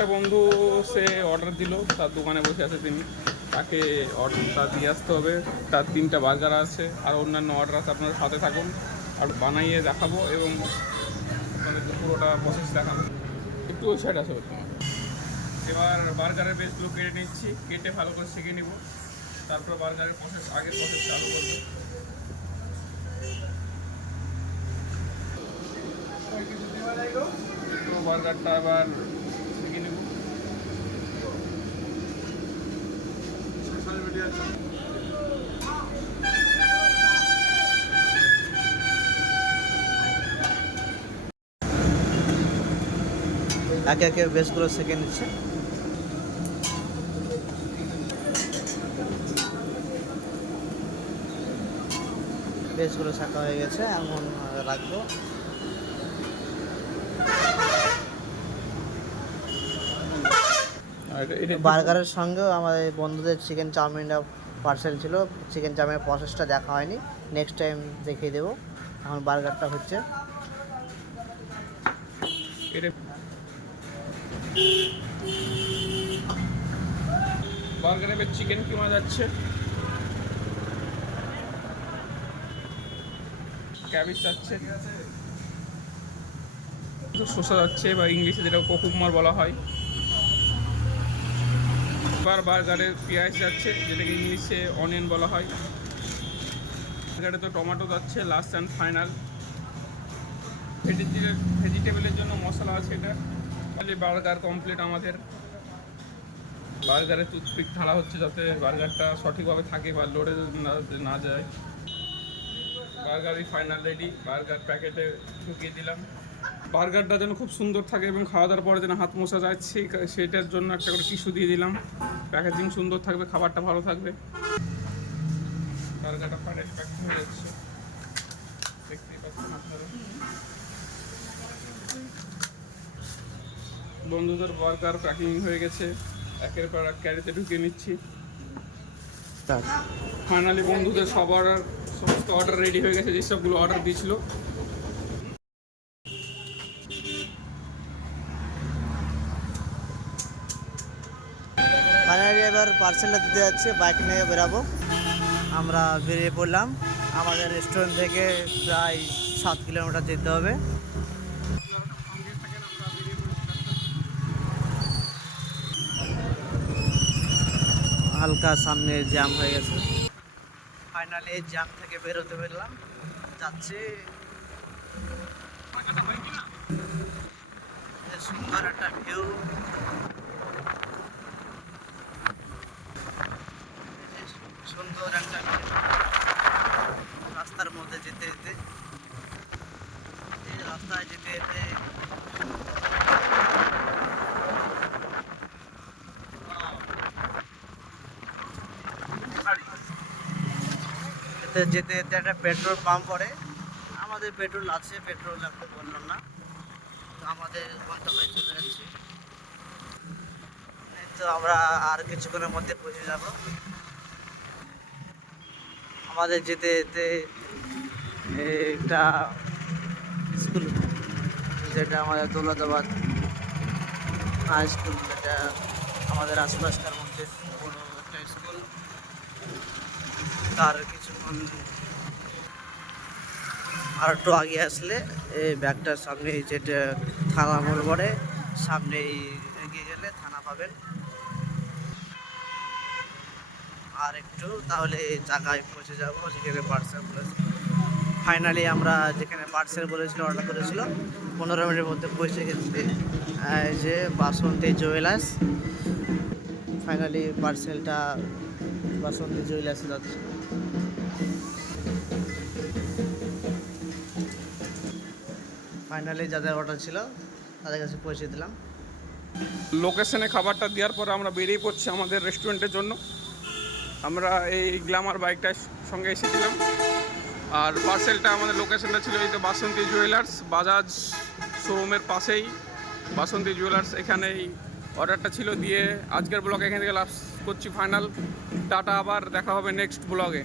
একটা বন্ধু সে অর্ডার দিল, তার দোকানে বসে আছে তিনি, তাকে অর্ডারটা দিয়ে আসতে হবে। তার 3টা বার্গার আছে আর অন্যান্য অর্ডার আছে। আপনার সাথে থাকুন আর বানাইয়ে দেখাবো এবং আপনাদেরকে পুরোটা প্রসেস দেখাবো। একটু ওই সাইড আছে তোমার। এবার বার্গারের বেসগুলো কেটে নিচ্ছি, কেটে ভালো করে সেঁকে নিব, তারপর বার্গারের আগের প্রসেস চালু করবো। তো বার্গারটা আবার সেঁকে নেব। একে একে বেসগুলো সেঁকে নিচ্ছে। বেসগুলো শাঁকা হয়ে গেছে, এখন রাখবো। বার্গারের সঙ্গেও আমাদের বন্ধুদের চিকেন চাউমিনটা পার্সেল ছিল, চিকেন চাউমিনের প্রসেসটা দেখা হয়নি, নেক্সট টাইম দেখিয়ে দেবো। এখন বার্গারটা হচ্ছে। বার্গারে এবার চিকেন কিমা যাচ্ছে, ক্যাবেজ যাচ্ছে, শসা যাচ্ছে বা ইংলিশে যেটা কুকুম্বার বলা হয়। এবার বার্গারের পেঁয়াজ যাচ্ছে, যেটাকে ইংলিশে অনিয়ন বলা হয়। বার্গারে তো টমেটো যাচ্ছে, লাস্ট অ্যান্ড ফাইনাল। ভেজিটেবলের জন্য মশলা আছে এটা। বার্গার কমপ্লিট আমাদের। বার্গারে টুথপিক ঢালা হচ্ছে যাতে বার্গারটা সঠিকভাবে থাকে বা লড়ে না যায়। বার্গারই ফাইনাল রেডি, বার্গার প্যাকেটে ঢুকিয়ে দিলাম। বার্গারটা যেন খুব সুন্দর থাকে এবং খাওয়া দাওয়ার পরে যেন হাত মোছা যায় সেটার জন্য একটা করে টিস্যু দিয়ে দিলাম। প্যাকেজিং সুন্দর থাকবে, খাবারটা ভালো থাকবে। বার্গারটা ফাইনালি প্যাকিং হয়ে যাচ্ছে, দেখতেই পাচ্ছেন আপনারা। বন্ধুদের বার্গার প্যাকিং হয়ে গেছে, একের পর এক ক্যারিতে ঢুকিয়ে নিচ্ছি। ফাইনালি বন্ধুদের সমস্ত অর্ডার রেডি হয়ে গেছে, যেসবগুলো অর্ডার দিয়েছিল। ফাইনালি এবার পার্সেলটা দিতে যাচ্ছে, বাইক নিয়ে বেরাবো। আমরা বেরিয়ে পড়লাম। আমাদের রেস্টুরেন্ট থেকে প্রায় 7 কিলোমিটার যেতে হবে। হালকা সামনে জ্যাম হয়ে গেছে। ফাইনালি জ্যাম থেকে বেরোতে পারলাম, যাচ্ছে। সুন্দর একটা ভিউ, সুন্দর একটা রাস্তার মধ্যে যেতে যেতে, রাস্তায় যেতে যেতে যেতে যেতে একটা পেট্রোল পাম্প পড়ে। আমাদের পেট্রোল আছে, পেট্রোল এখন বললাম না, তো আমাদের গন্তব্যে চলে যাচ্ছি। তো আমরা আর কিছুক্ষণের মধ্যে পৌঁছে যাব। আমাদের যেতে যেতে একটা স্কুল, যেটা আমাদের দৌলতাবাদ হাই স্কুল, যেটা আমাদের আশপাশকার মধ্যে বড় একটা স্কুল। তার কিছুক্ষণ আর একটু আগে আসলে এই ব্যাগটার সামনে যেটা থানা মোড় পড়ে, সামনেই এগিয়ে গেলে থানা পাবেন। আর একটু তাহলে জায়গায় পৌঁছে যাবো যেখানে পার্সেল বলেছিল। ফাইনালি আমরা যেখানে পার্সেল বলেছিল, অর্ডার করেছিল, 15 মিনিটের মধ্যে পৌঁছে গেছি। এই যে বাসন্তী জুয়েলার্স। ফাইনালি পার্সেলটা বাসন্তী জুয়েলার্সে যাচ্ছে। ফাইনালি যাদের অর্ডার ছিল তাদের কাছে পৌঁছে দিলাম। লোকেশনে খাবারটা দেওয়ার পরে আমরা বেরিয়ে পড়ছি আমাদের রেস্টুরেন্টের জন্য। আমরা এই গ্ল্যামার বাইকটার সঙ্গে এসেছিলাম, আর পার্সেলটা আমাদের লোকেশনটা ছিল এই তো বাসন্তী জুয়েলার্স, বাজাজ শোরুমের পাশেই বাসন্তী জুয়েলার্স। এখানেই অর্ডারটা ছিল। দিয়ে আজকের ব্লগ এখান থেকে লাস্ট করছি ফাইনাল। টাটা, আবার দেখা হবে নেক্সট ব্লগে।